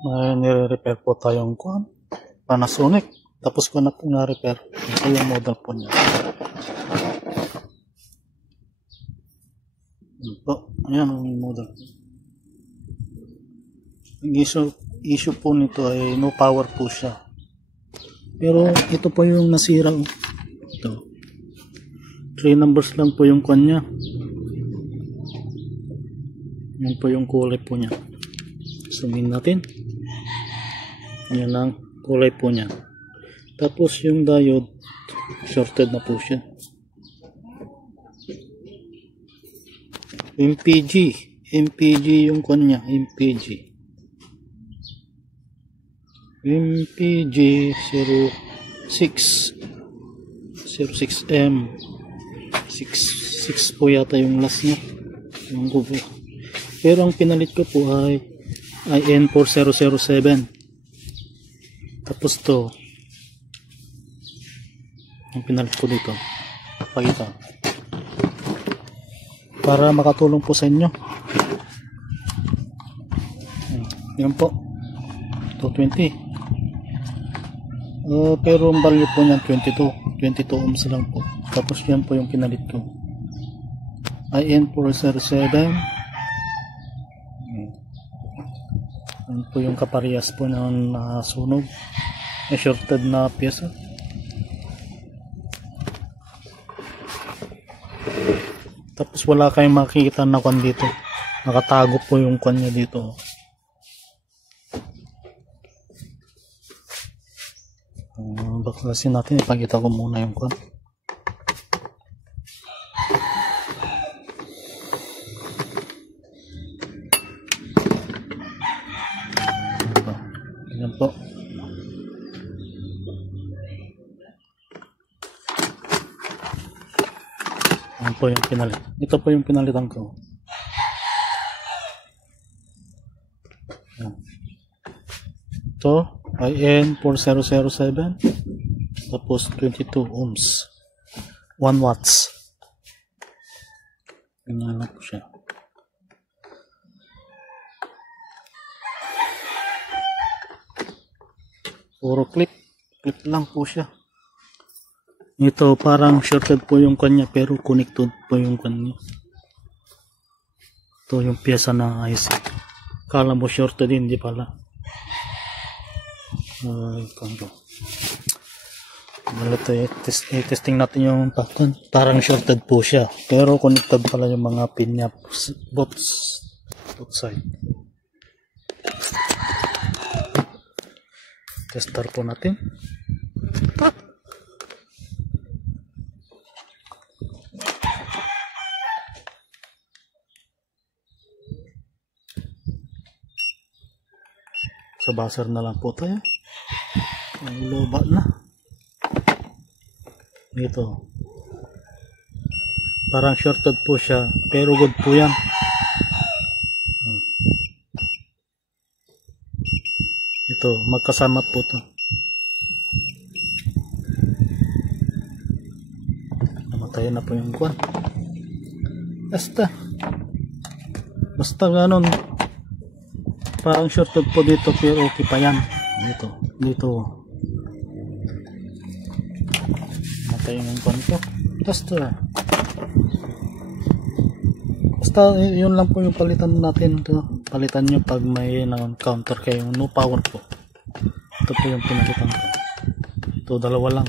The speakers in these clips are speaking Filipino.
May nire-repair po tayong kuhan. Panasonic. Tapos ko na po na-repair. Ito yung model po niya. Ito. Ayan ang model. Ang issue po nito ay no power po siya. Pero ito po yung nasira. Ito. 3 numbers lang po yung kanya. Yan po yung kulay po niya. Sumin natin. Yan ang kulay po niya. Tapos yung diode, shorted na po siya. MPG yung kanya, MPG 06M 6 po yata yung last niya. Yung po. Pero ang pinalit ko po ay IN4007. Tapos to ang pinalit ko dito. Pakita para makatulong po sa inyo. Yan po 220. Pero ang value po niyan 22 ohms lang po. Tapos yan po yung pinalit ko, IN407. Yan po yung kaparehas po ng sunog, shorted na pyesa. Tapos wala kayong makikita na kwan dito, nakatago po yung kwan niya dito. Baklasin natin, ipakita ko muna yung kwan. Ayan po. Ayan po yung pinalit. Ito po yung pinalitan ko. Ayan. Ito IN4007, tapos 22 ohms, 1 watts. Ganyan lang po siya. Puro clip lang po siya. Ito parang shorted po yung kanya, pero connected po yung kanya. Ito yung pyesa ng IC. Kala mo shorted, hindi pala. Testing natin yung pattern. Parang shorted po siya, pero connected pala yung mga pin niya both side. Testar po natin. Sa buzzer na lang po tayo. Ang loba na dito, parang shorted po siya, pero good po yan. Ito magkasama po to. Namatay na po yung kwan. Basta ganon, parang shorted po dito, pero okay pa yan. Dito matay yung kwan ko. Basta yun lang po yung palitan natin. Palitan nyo pag may counter kayo no power po. Ito po yung pinalitan ko. Ito dalawa lang.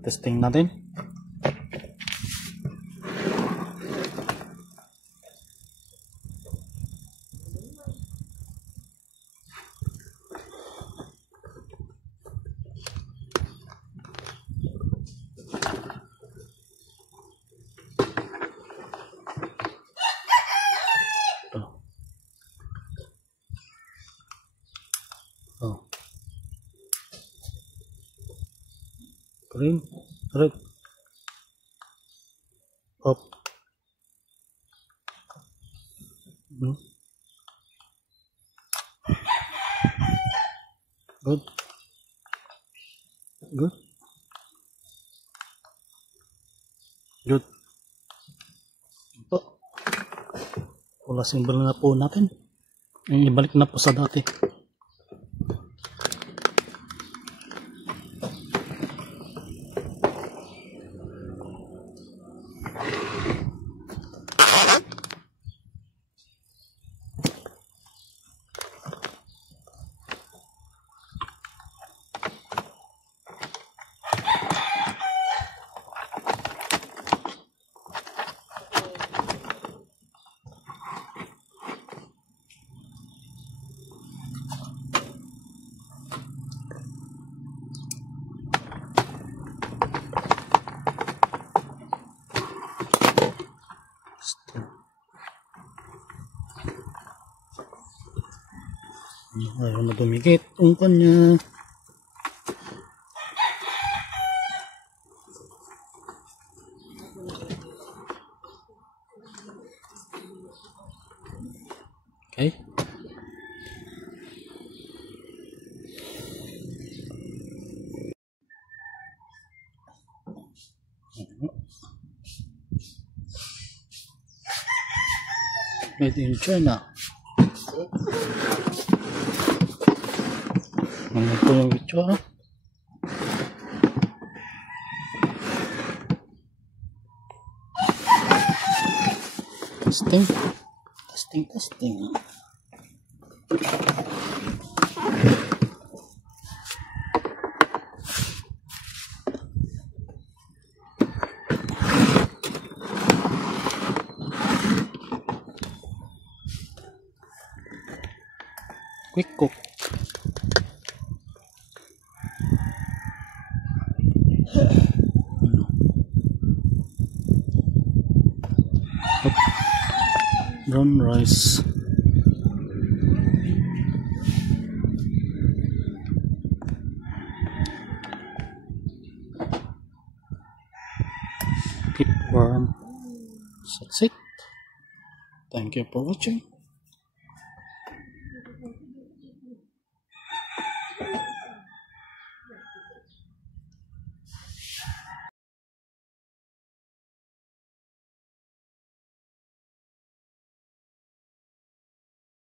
Testing natin. Green, red, up. Good. Good. Ito. Wala symbol na po natin. Ibalik na po sa dati. Ayaw na dumikit ang kanya. Okay. Made in China. Ano po yung itsura? Testing. Testing. Quick cook. Brown rice. Keep warm. That's it. Thank you for watching.